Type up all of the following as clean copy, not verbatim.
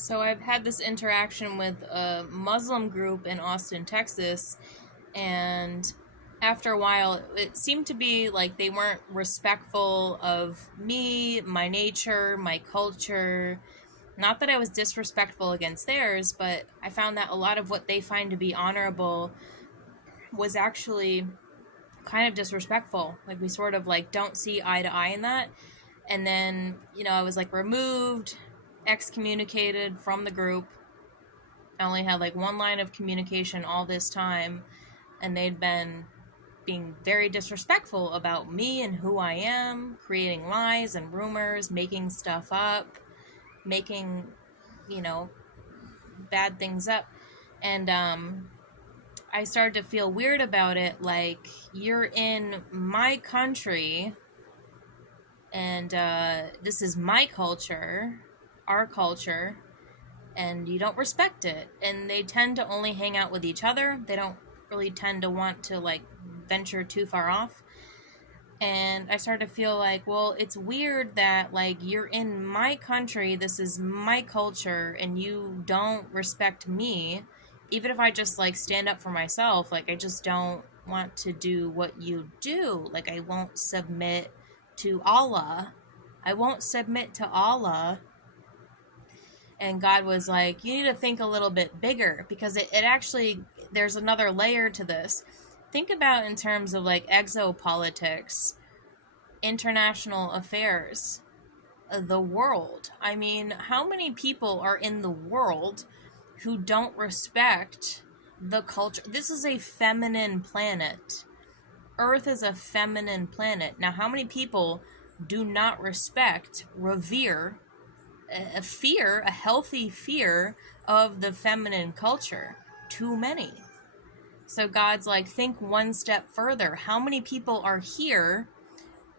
So I've had this interaction with a Muslim group in Austin, Texas, and after a while, it seemed to be like they weren't respectful of me, my nature, my culture. Not that I was disrespectful against theirs, but I found that a lot of what they find to be honorable was actually kind of disrespectful. Like we sort of like don't see eye to eye in that. And then, I was like removed, excommunicated from the group. I only had like one line of communication all this time, and they'd been being very disrespectful about me and who I am, creating lies and rumors, making stuff up, making, you know, bad things up. And I started to feel weird about it. Like, you're in my country, and this is my culture, our culture, and you don't respect it. And they tend to only hang out with each other. They don't really tend to want to like venture too far off. And I started to feel like, well, it's weird that like you're in my country, this is my culture, and you don't respect me. Even if I just like stand up for myself, like I just don't want to do what you do. Like I won't submit to Allah. I won't submit to Allah. And God was like, you need to think a little bit bigger, because it actually, there's another layer to this. Think about in terms of like exopolitics, international affairs, the world. I mean, how many people are in the world who don't respect the culture? This is a feminine planet. Earth is a feminine planet. Now, how many people do not respect, revere, a healthy fear of the feminine culture? Too many. So God's like, think one step further. How many people are here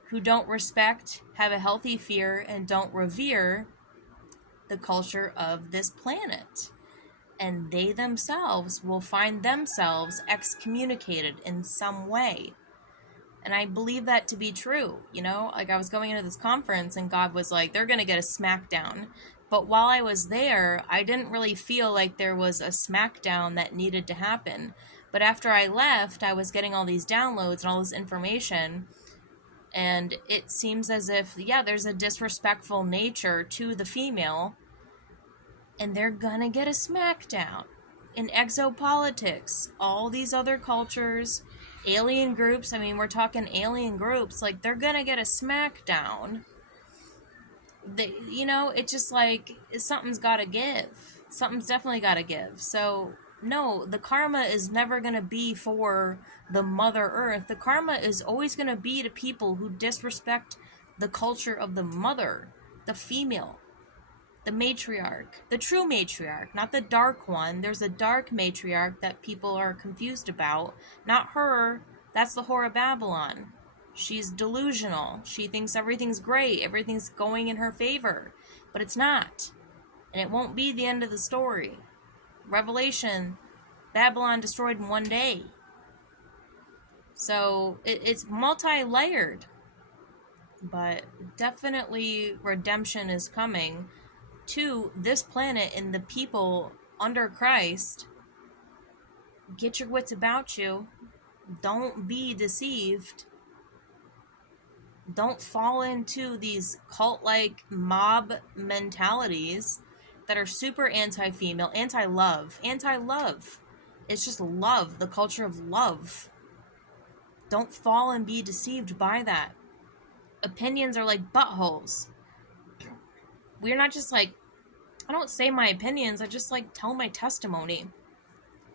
who don't respect, have a healthy fear, and don't revere the culture of this planet? And they themselves will find themselves excommunicated in some way. And I believe that to be true. Like I was going into this conference and God was like, they're going to get a smackdown. But while I was there, I didn't really feel like there was a smackdown that needed to happen. But after I left, I was getting all these downloads and all this information. And it seems as if, yeah, there's a disrespectful nature to the female. And they're gonna get a smackdown. In exopolitics, all these other cultures, alien groups, I mean, we're talking alien groups, like, they're gonna get a smackdown. It's just like, something's gotta give. Something's definitely gotta give. So, no, the karma is never gonna be for the Mother Earth. The karma is always gonna be to people who disrespect the culture of the mother, the female, the matriarch, the true matriarch, not the dark one. There's a dark matriarch that people are confused about. Not her. That's the whore of Babylon. She's delusional. She thinks everything's great, everything's going in her favor. But it's not. And it won't be the end of the story. Revelation, Babylon destroyed in one day. So it's multi-layered. But definitely redemption is coming to this planet and the people under Christ. Get your wits about you. Don't be deceived. Don't fall into these cult-like mob mentalities that are super anti-female, anti-love. Anti-love. It's just love, the culture of love. Don't fall and be deceived by that. Opinions are like buttholes. We're not just like, I don't say my opinions, I just like tell my testimony.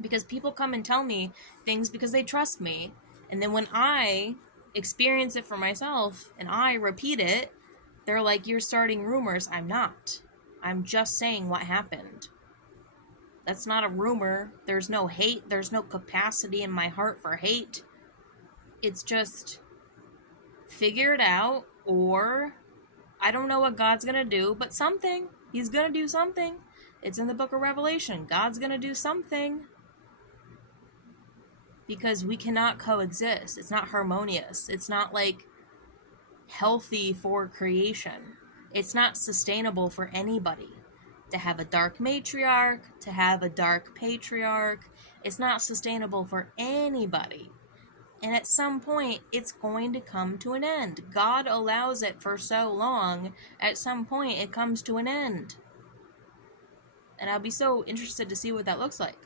Because people come and tell me things because they trust me. And then when I experience it for myself and I repeat it, they're like, you're starting rumors. I'm not. I'm just saying what happened. That's not a rumor. There's no hate. There's no capacity in my heart for hate. It's just figure it out, or I don't know what God's gonna do, but something. He's gonna do something. It's in the book of Revelation. God's gonna do something. Because we cannot coexist. It's not harmonious. It's not like healthy for creation. It's not sustainable for anybody. to have a dark matriarch, to have a dark patriarch. It's not sustainable for anybody. And at some point, it's going to come to an end. God allows it for so long. At some point, it comes to an end. And I'll be so interested to see what that looks like.